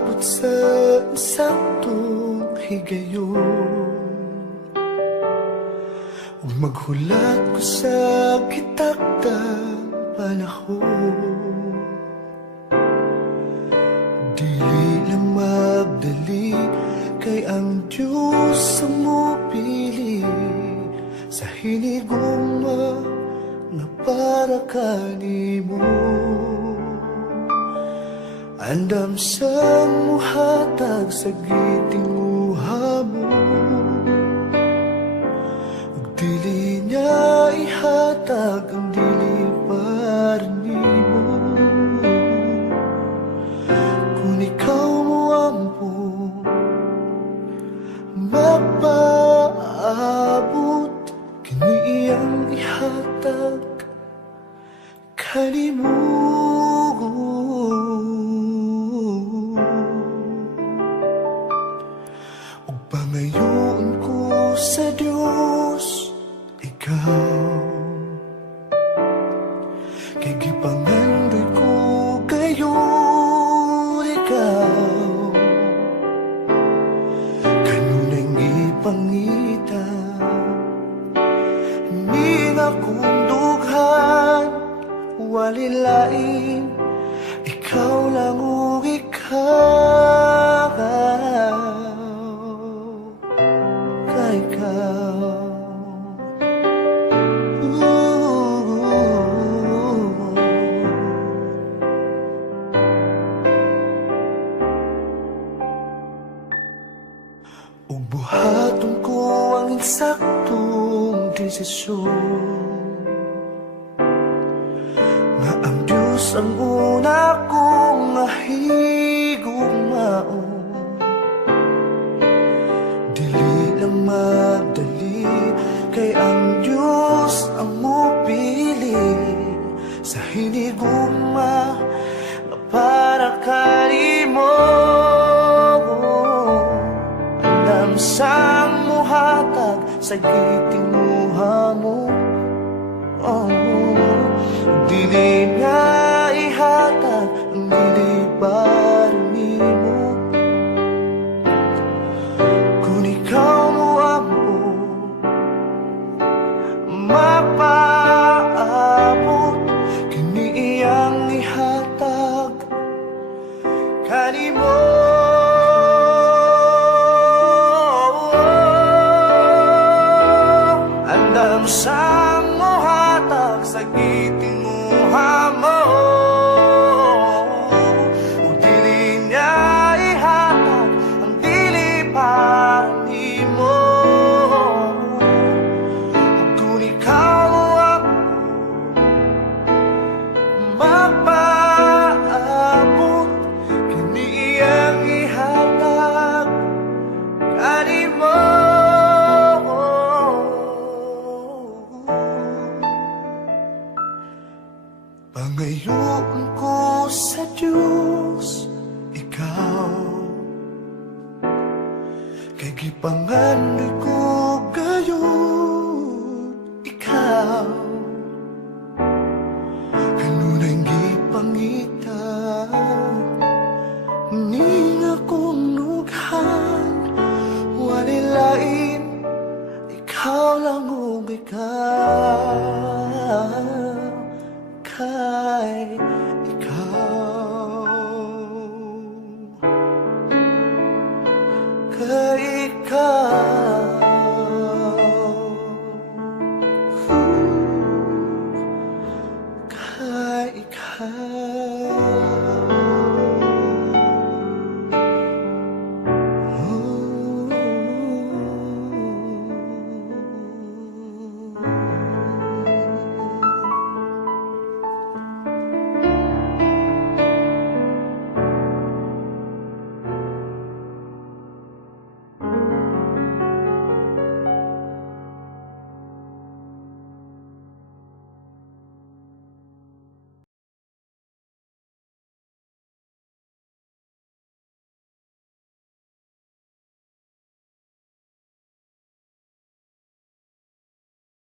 Umabot sa saktong higayon, ug maghulat ko sa gitakdang panahon. Dili lang magdali, kay ang Diyos ang mupili sa hinigugma nga para kanimo. Andam sa muhatag sa gitinguha mo, ug dili niya ihatag ang dili para nimo. Kung ikaw mo ampo mapaabot, kini iyang ihatag kanimo. Ug pangayoon ko sa Dios ikaw, kay gipangandoy ko gayon ikaw. Kanunay gipangita ni nga kung dughan, walilain ikaw lang o ikaw, kay ikaw. Ug buhaton ko ang insaktong desisyon, nga ang Diyos ang una kong mahigugmaon. Dili lang magdali, kay ang Diyos ang mupili sa hinigugma nga para kanimo. Andam sang muhatag sa gitinguha mo, dili nga ihatag ang dili para nimo. Kung ikaw mo ampo mapaabot, kini iyang ihatag kanimo. Andam sang mohatag sa gitinguha mo, ug dili niya ihatag ang dili para nimo. Kung ikaw ako mapaabot, kini iyang ihatag kanimo. Pangayoon ko sa Diyos ikaw, kay gipangandoy ko gayon ikaw. Kanunay gipangita ni nga kong nughan, walilain ikaw lang o ikaw, kay ikaw, kay ikaw, kay ikaw.